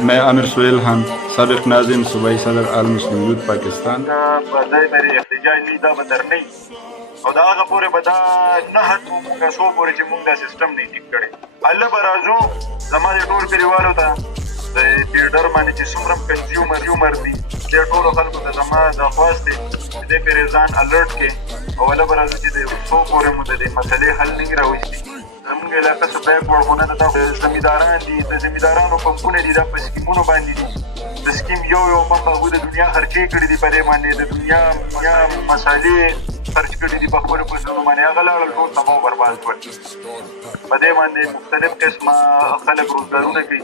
मैं आमिर सुहेल खान सबक नाजिम सूबाई सदर आल मुस्लिम यूथ Pakistan بدای مری احتجاج نه دا به درنۍ او د هغه پورې به دا نه حد مونږه څو پورې چې مونږ دا سیسټم نه ټیک کړی هلته به راځو زما د ټول کلیوالو ته د فیډر باندې چې څومره کنزیومر دي دې ټولو خلکو ته زما درخواست دی چې دې پرې ځان الرټ کړي او هله به راځو چې د څو پورې مو د دې مسلې حل نه وي راوستي زمونږ علاقه څه بیکورډ خونه ده دا زمینداران دي د زمیندارانو پمپونه دي دا په سکیمونو باندې دي د سکیم یو پمپ هغوی د دنیا خرچې کړي دي په دې باندې د دنیا مسالې خرچ کړي دي په خپلو فصلونو باندې هغه لاړل ټول تباه او برباد کړل په دې باندې مختلف قسمه خلک روزګارونه کوي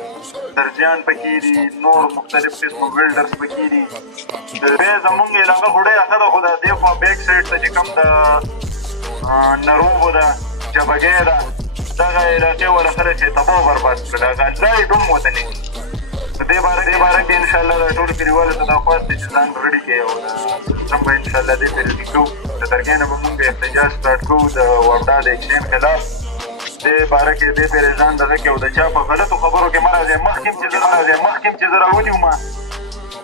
درزیان پکې دي نور مختلف قسمه ویلډرز پکې دي بیا زمونږ علاقه خو ډېره ښه ده خو د دې خوا بیک سایډ ته چې کوم د نروغو ده جبګۍ ده دغه علاقې والا خلک یې تباه او برباد کړل هغه ځای ډوم وطني په دې باره کې انشاءالله د ټولو کلیوالو ته دا خواست دی چې ځان رډي کړي او سم به انشاءالله دې پرې لیکو د درګۍ نه به مونږ احتجاج سټارټ کوو د وردا د اکسیم خلاف دې باره کې دې پرې ځان دغه کړي او د چا په غلطو خبرو کې مه راځئ مخکې چې زه راولي وم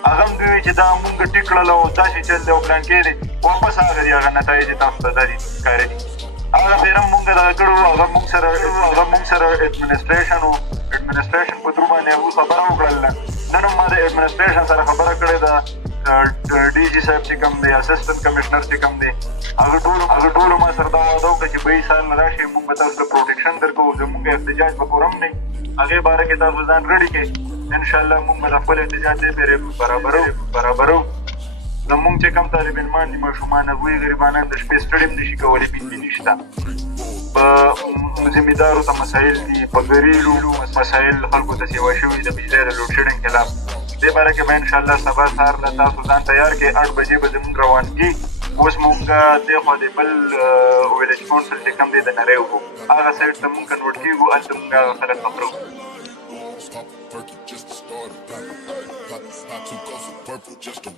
هغه هم دوی چې دا مونږ ټیک کړل او داسې چل دی او پلانکې دی واپس هغه دي هغه نتایج تاسو ته دا دي ښکاره دي هغه پرې هم مونږ دغه کړو هغه مونږ سره اډمنسټریشن په ترو باندې هغوی خبره وکړله نن هم ما د اډمنسټریشن سره خبره کړې ده ډي جي صاحب چې کوم دی اسسټنټ کمشنر چې کوم دی هغه ټولو ما سره دا وعده وکړه چې بهي سال نه راشئ مونږ به تاسو ته پروټیکشن درکوو زمونږ احتجاج به پوره هم نه وي هغې باره کې تاسو ځان رډي کړئ انشاءالله مونږ به د خپل احتجاج دې پرې برابرو زمونږ چې کوم طالب علمان دي ماشومان هغوی غریبانان د شپې ستړي هم نشي کولی بجلي نشته په زمیندارو ته مسایل دي په غریلو مسایل خلکو ته سیوا شوي د بجلۍ د لوډ شیډنګ خلاف دې باره کې به انشاءالله سبا سهار له تاسو ځان تیار کړئ 8 بجې به زمونږ روان کړي اوس مونږ دېخوا د بل ویلج کونسل چې کوم دی د نری وو هغه سایډ ته مونږ کنورټ کېږو هلته مونږ هغه خلک خبرو Just to start a pack. Not too close to purple, just to